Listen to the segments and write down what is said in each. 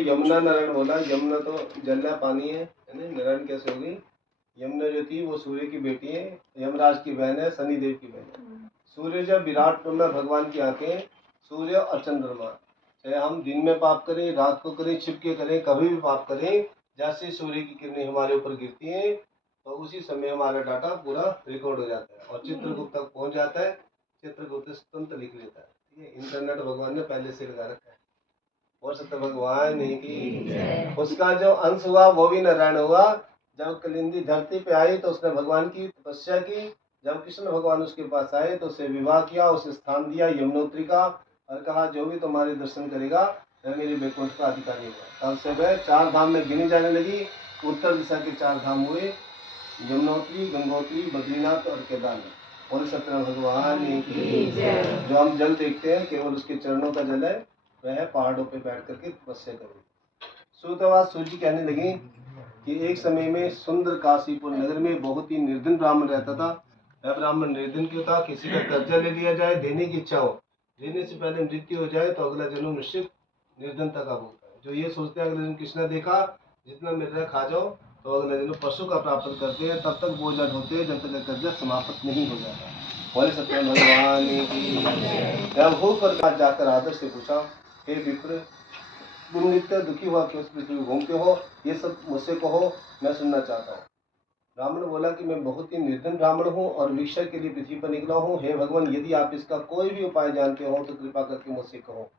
यमुना नारायण बोला। यमुना तो जलना पानी है ना, नारायण कैसे होगी? यमुना जो थी वो सूर्य की बेटी है, यमराज की बहन है, शनिदेव की बहन है। सूर्य जब विराट रूप में भगवान की आंखें, सूर्य और चंद्रमा, चाहे हम दिन में पाप करें, रात को करें, छिप के करें, कभी भी पाप करें, जैसे सूर्य की किरणें हमारे ऊपर गिरती हैं तो उसी समय हमारा डाटा पूरा रिकॉर्ड हो जाता है और चित्रगुप्त तक पहुंच जाता है। चित्रगुप्त तुरंत लिख लेता है। ठीक है, इंटरनेट भगवान ने पहले से लगा रखा है। और सत्य भगवान की उसका जो अंश हुआ वो भी नारायण हुआ। जब कलिंदी धरती पे आई तो उसने भगवान की तपस्या की। जब कृष्ण भगवान उसके पास आए तो उसे विवाह किया, उसे स्थान दिया यमुनोत्री का और कहा जो भी तुम्हारे दर्शन करेगा वह मेरे बैकुंठ का अधिकारी होगा। तब से वह 4 धाम में गिनी जाने लगी। उत्तर दिशा के 4 धाम हुए यमुनोत्री, गंगोत्री, बद्रीनाथ और केदारनाथ। और सत्य भगवान की जो हम जल देखते हैं केवल उसके चरणों का जल है। वह पहाड़ों पे बैठ करके तपस्या करें। सूतवाद सूची कहने लगी कि एक समय में सुंदर काशीपुर नगर में बहुत ही निर्धन ब्राह्मण रहता था। वह ब्राह्मण निर्धन क्यों था? किसी का कर्जा ले लिया जाए, देने की इच्छा हो, देने से पहले मृत्यु हो जाए तो अगला जन्म निश्चित निर्धनता का भोगता है। जो ये सोचते हैं अगले दिन कृष्णा देखा जितना मिल रहा है खा जाओ, तो अगले दिन पशु का प्राप्त करते हैं। तब तक वो जड़ होते हैं जब तक कर्जा समाप्त नहीं हो जाता। बोले सत्य भगवान की। भूख पर जाकर आदर से पूछा, हे विप्र, तुम नित्य दुखी हुआ क्यों पृथ्वी घूमते हो? ये सब मुझसे कहो, मैं सुनना चाहता हूँ। ब्राह्मण बोला कि मैं बहुत ही निर्धन ब्राह्मण हूँ और भिक्षा के लिए पृथ्वी पर निकला हूँ। हे भगवान, यदि आप इसका कोई भी उपाय जानते हो तो कृपा करके मुझसे कहो।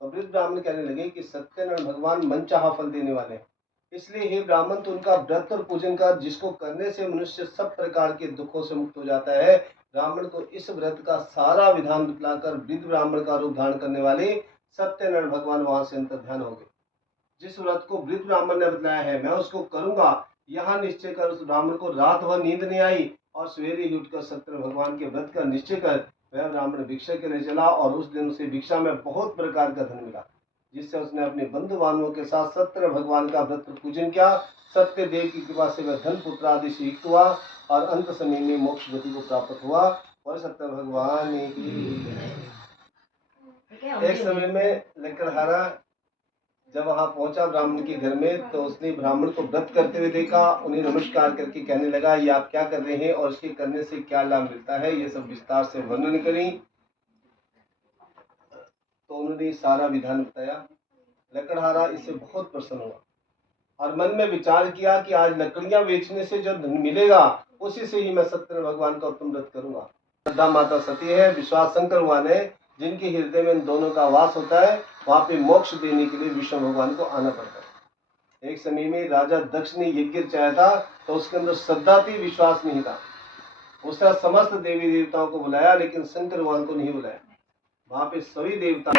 तो वृद्ध ब्राह्मण कहने लगे कि सत्यनारायण भगवान मनचाहा फल देने वाले हैं, इसलिए हे ब्राह्मण तो उनका व्रत और पूजन का, जिसको करने से मनुष्य सब प्रकार के दुखों से मुक्त हो जाता है। ब्राह्मण को इस व्रत का सारा विधान बतलाकर वृद्ध ब्राह्मण का रूप धारण करने वाले सत्यनारायण भगवान वहां से अंतर ध्यान हो गए। जिस व्रत को वृद्ध ब्राह्मण ने बतलाया है मैं उसको करूंगा, यहाँ निश्चय कर उस ब्राह्मण को रात भर नींद नहीं आई और सवेरे ही उठकर सत्यनारायण भगवान के व्रत का निश्चय कर वह ब्राह्मण भिक्षा के लिए चला और उस दिन उसे भिक्षा में बहुत प्रकार का धन मिला, जिससे उसने अपने बंधु बांधवों के साथ सत्यनारायण भगवान का व्रत पूजन किया। सत्य देव की कृपा से वह धन पुत्र आदि से युक्त हुआ और अंत समय में मोक्ष गति को प्राप्त हुआ। और सत्य भगवान की। एक समय में लकड़हारा जब वहां पहुंचा ब्राह्मण के घर में तो उसने ब्राह्मण को व्रत करते हुए देखा। उन्हें नमस्कार करके कहने लगा, ये आप क्या कर रहे हैं और इसके करने से क्या लाभ मिलता है, ये सब विस्तार से वर्णन करें। तो उन्होंने सारा विधान बताया। लकड़हारा इससे बहुत प्रसन्न हुआ और मन में विचार किया कि आज लकड़ियां बेचने से जो धन मिलेगा उसी से ही मैं सत्यनारायण भगवान का उत्तम व्रत करूंगा। श्रद्धा माता सती है, विश्वास शंकर भगवान है, जिनके हृदय में इन दोनों का वास होता है, वहां पे मोक्ष देने के लिए विष्णु भगवान को आना पड़ता है। एक समय में राजा दक्ष ने यज्ञ चाहा था तो उसके अंदर श्रद्धा थी, विश्वास नहीं था। उसने समस्त देवी देवताओं को बुलाया लेकिन शंकर भगवान को नहीं बुलाया। वहां पे सभी देवता